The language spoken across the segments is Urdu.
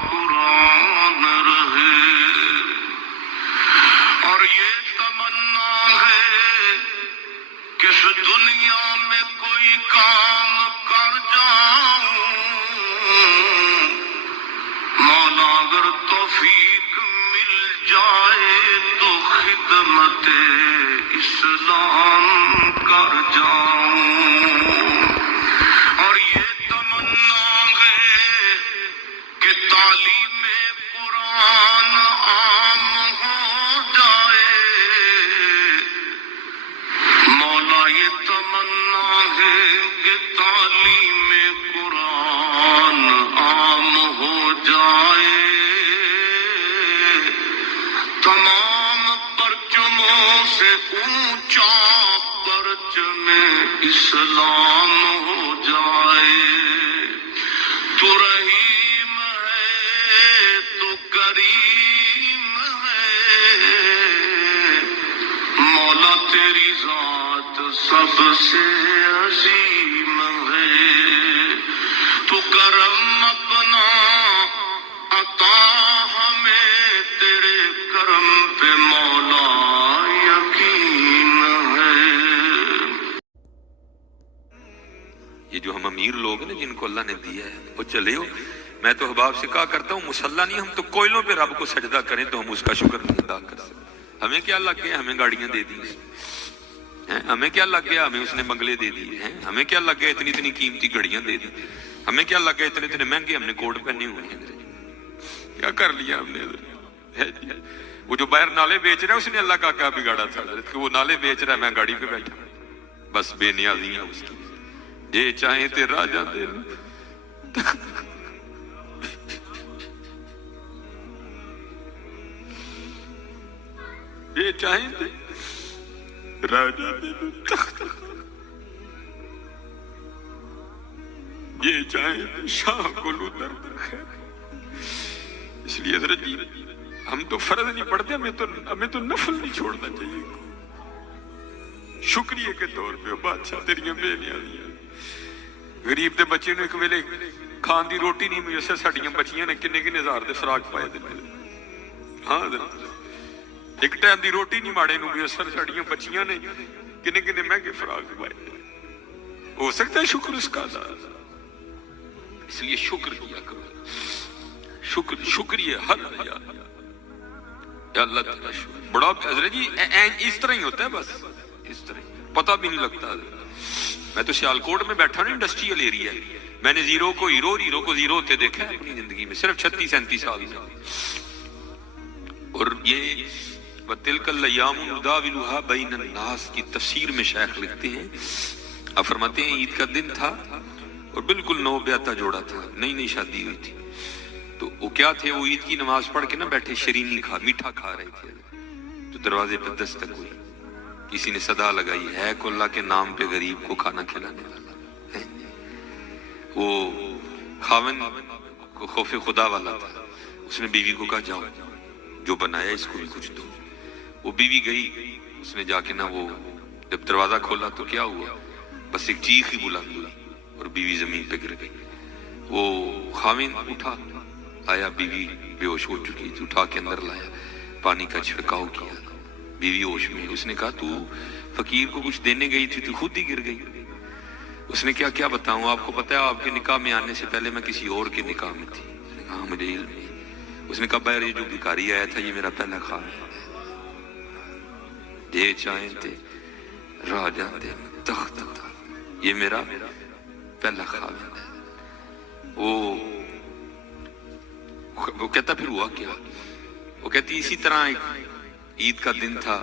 قرآن رہے، اور یہ تمنا ہے کہ اس دنیا میں کوئی کام کر جاؤں، مولا اگر توفیق مل جائے تو خدمت اسلام کر جاؤں، اور یہ تمنا ہے کہ تعلیم قرآن عام ہو جائے، مولا یہ تمنا ہے کہ تعلیم قرآن عام ہو جائے، تمام پرچموں سے اونچا پرچم اسلام ہو جائے۔ تو رحیم ہے تو کریم ہے، مولا تیری ذات سب سے عظیم ہے، تو کرم اپنا عطا ہمیں، تیرے کرم پہ مولا یقین ہے۔ یہ جو ہم امیر لوگ ہیں جن کو اللہ نے دیا ہے وہ چلے ہو، میں تو احباب سے کہا کرتا ہوں مسلح نہیں، ہم تو کوئلوں پہ رب کو سجدہ کریں تو ہم اس کا شکر نہیں ادا کر سکتے۔ ہمیں کیا لگ گیا ہمیں گاڑیاں دے دی، ہمیں کیا لگ گیا ہمیں اس نے بنگلے دے دیے ہیں، ہمیں کیا لگ گیا اتنی اتنی قیمتی گھڑیاں دے دی، ہمیں کیا لگ گیا اتنے اتنے مہنگے ہم نے کوٹ پہنے ہوئے ہیں، کیا کر لیا ہم نے؟ وہ جو باہر نالے بیچ رہا ہے اس نے اللہ کا کیا بگاڑا تھا کہ وہ نالے بیچ رہا ہے، میں گاڑی پہ بیٹھا ہوں، بس بے نیازی ہیں اس کی، جے چاہیں تے راجہ دے جے چاہیں تے راجہ دے تخت، یہ چاہیں تے شاہ گلو در خیر۔ اس لیے حضرت جی ہم تو فرض نہیں پڑھتے، ہمیں تو نفل نہیں چھوڑنا چاہیے۔ شکریہ کے طور پہ بادشاہ تیریاں بے نیازیاں، غریب دے بچے نے ایک ویلے کھان دی روٹی نہیں میسر، ساڑیاں بچیاں نے کنے کنے ہزار دے فراق پائے دے میرے، ہاں حضرت ایک ٹائم دی روٹی نہیں ماڑے نو میسر، ساڑیاں بچیاں نے کنے کنے مہنگے فراق پائے دے۔ ہو سکتا ہے شکر اس کا ادا، اس لیے شکر کیا کرو، شکریہ ہر یا اللہ تعالیٰ شکر بڑا حضرت جی اس طرح ہی ہوتا ہے، بس اس طرح پتہ بھی نہیں لگتا۔ میں تو سیالکوٹ میں بیٹھا نا انڈسٹریل ایریا، میں نے زیرو کو ہیرو اور ہیرو کو زیرو ہوتے دیکھا ہے اپنی زندگی میں، صرف 36-37 سال میں۔ اور یہ وَتِلْكَ الْأَيَّامُ نُدَاوِلُهَا بَيْنَ النَّاسِ کی تفسیر میں شیخ لکھتے ہیں، آپ فرماتے ہیں عید کا دن تھا اور بالکل نو بیاتا جوڑا تھا، نئی نئی شادی ہوئی تھی، تو وہ کیا تھے، وہ عید کی نماز پڑھ کے نہ بیٹھے شرینی میٹھا کھا رہے تھے، تو دروازے پہ دستک ہوئی، کسی نے صدا لگائی، ہے کو اللہ کے نام پہ غریب کو کھانا کھلانے والا۔ وہ خاوند کو خوف خدا والا تھا، اس نے بیوی کو کہا جاؤ جو بنایا اس کو بھی کچھ دو۔ وہ بیوی گئی، اس نے جا کے نہ وہ جب دروازہ کھولا تو کیا ہوا، بس ایک چیخ ہی بلند ہوئی اور بیوی زمین پہ گر گئی۔ وہ خاوند اٹھا، آیا، بیوی بے ہوش ہو چکی تھی، اٹھا کے اندر لایا، پانی کا چھڑکاؤ کیا، بیوی ہوش میں۔ اس نے کہا تو فقیر کو کچھ دینے گئی تھی تو خود ہی گر گئی۔ اس نے کیا بتاؤں، آپ کو پتا ہے آپ کے نکاح میں آنے سے پہلے میں کسی اور کے نکاح میں تھی۔ اس نے کہا مجھے علم نہیں۔ اس نے کہا بہر یہ جو بھکاری آیا تھا یہ میرا پہلا خواب ہے، یہ چاہیں تھے راجہ دے تخت تھا، یہ میرا پہلا خواب ہے۔ وہ کہتا پھر ہوا کیا، وہ کہتی اسی طرح عید کا دن تھا،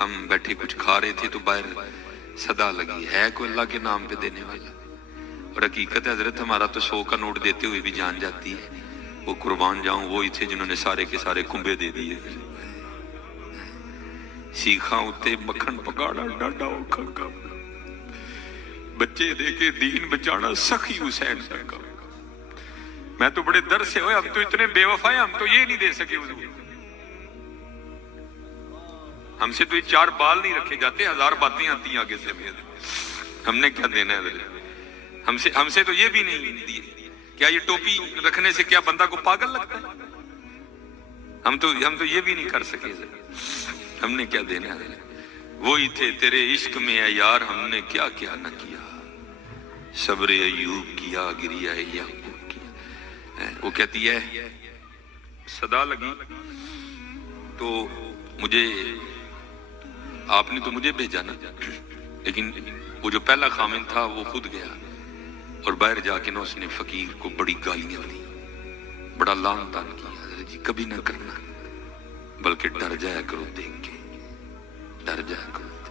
ہم بیٹھے کچھ کھا رہے تھے تو باہر صدا لگی، ہے کوئی اللہ کے نام پہ دینے والا؟ اور حقیقت ہے حضرت ہمارا تو 100 کا نوٹ دیتے ہوئے بھی جان جاتی ہے، وہ قربان جاؤں وہی تھے جنہوں نے سارے کے سارے کنبے دے دیے، سیکھاں اتے مکھن پکاڑا ڈاڈا اوکھا کام، بچے دے کے دین بچانا سخی حسین کا۔ میں تو بڑے در سے ہوئے، ہم تو اتنے بے وفا ہیں، ہم تو یہ نہیں دے سکے حضور، ہم سے تو یہ 4 بال نہیں رکھے جاتے، 1000 باتیں آتی ہیں آگے سے، ہم نے کیا دینا ہے؟ ہم سے تو یہ بھی نہیں دیے، کیا یہ ٹوپی رکھنے سے کیا بندہ کو پاگل لگتا ہے؟ ہم تو یہ بھی نہیں کر سکے، ہم نے کیا دینا ہے؟ وہی تھے تیرے عشق میں اے یار، ہم نے کیا کیا نہ کیا، صبر ایوب کیا، گریا یعقوب کیا۔ وہ کہتی ہے صدا لگی تو مجھے، آپ نے تو مجھے بھیجا نا، لیکن وہ جو پہلا خامن تھا وہ خود گیا اور باہر جا کے نا اس نے فقیر کو بڑی گالیاں دی، بڑا لان تان کیا۔ حضرت جی کبھی نہ کرنا، بلکہ ڈر جایا کرو دیکھ کے، ڈر جایا کرو۔